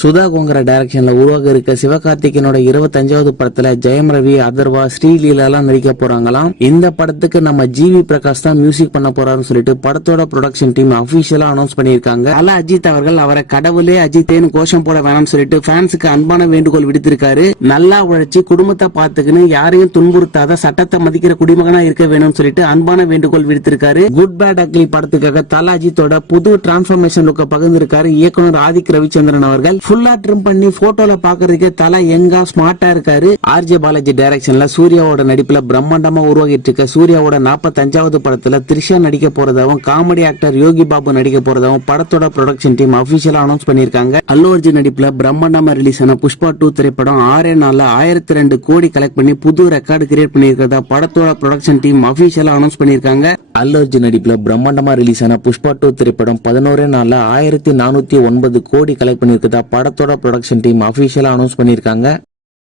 சுதா கோங்கர டைரக்ஷன்ல உருவாக இருக்க சிவகார்த்திகேயனோட இருபத்தஞ்சாவது படத்துல ஜெயம் ரவி அதர்வா ஸ்ரீலீலாலாம் நடிக்க போறாங்களாம். இந்த படத்துக்கு நம்ம ஜிவி பிரகாஷ் தான் மியூசிக் பண்ண போறாருன்னு சொல்லிட்டு படத்தோட ப்ரொடக்ஷன் டீம் அபிஷியலா அனௌன்ஸ் பண்ணிருக்காங்க அல அஜித் அவர்கள் அவரை கடவுளே அஜித்தேன்னு கோஷம் போட வேணாம்னு சொல்லிட்டு ஃபேன்ஸுக்கு அன்பான வேண்டுகோள் விடுத்திருக்காரு. நல்லா உழைச்சி குடும்பத்தை பார்த்துக்கின்னு யாரையும் துன்புறுத்தாத சட்டத்தை மதிக்கிற குடிமகனா இருக்க வேணும்னு சொல்லிட்டு அன்பான வேண்டுகோள் விடுத்திருக்காரு. குட் பேட் அக்லி படத்துக்காக தலா அஜித்தோட புது டிரான்ஸ்பர்மேஷன் லுக்க பகிர்ந்திருக்காரு இயக்குனர் ஆதிக் ரவிச்சந்திரன் அவர்கள். ஃபுல்லா ட்ரிம் பண்ணி போட்டோல பாக்குறதுக்கே தல எங்கா ஸ்மார்ட்டா இருக்காரு. ஆர்ஜே பாலாஜி டைரக்ஷன்ல சூர்யாவோட நடிப்புல பிரம்மாண்டமா உருவாகிட்டு இருக்க சூர்யாவோட நாற்பத்தஞ்சாவது படத்துல த்ரிஷா நடிக்க போறதாவும் காமெடி ஆக்டர் யோகி பாபு நடிக்க போறதாவும் படத்தோட ப்ரொடக்ஷன் டீம் அபிஷியலா அனௌன்ஸ் பண்ணிருக்காங்க. அல்லு அர்ஜுன் நடிப்புல பிரம்மாண்டமா ரிலீஸ் ஆன புஷ்பா டூ திரைப்படம் ஆறே நாள்ல ஆயிரத்தி ரெண்டு கோடி கலெக்ட் பண்ணி புது ரெக்கார்டு கிரியேட் பண்ணிருக்கிறதா படத்தோட ப்ரொடக்ஷன் டீம் அபிஷியலா அனௌன்ஸ் பண்ணிருக்காங்க. அல்லு அர்ஜுன் நடிப்புல பிரம்மாண்டமா ரிலீஸ் ஆன புஷ்பா டூ திரைப்படம் பதினோரே நாளில் ஆயிரத்தி நானூத்தி ஒன்பது கோடி கலெக்ட் பண்ணிருக்கிறதா படத்தோட ப்ரொடக்ஷன் டீம் அபிஷியலா அனௌன்ஸ் பண்ணிருக்காங்க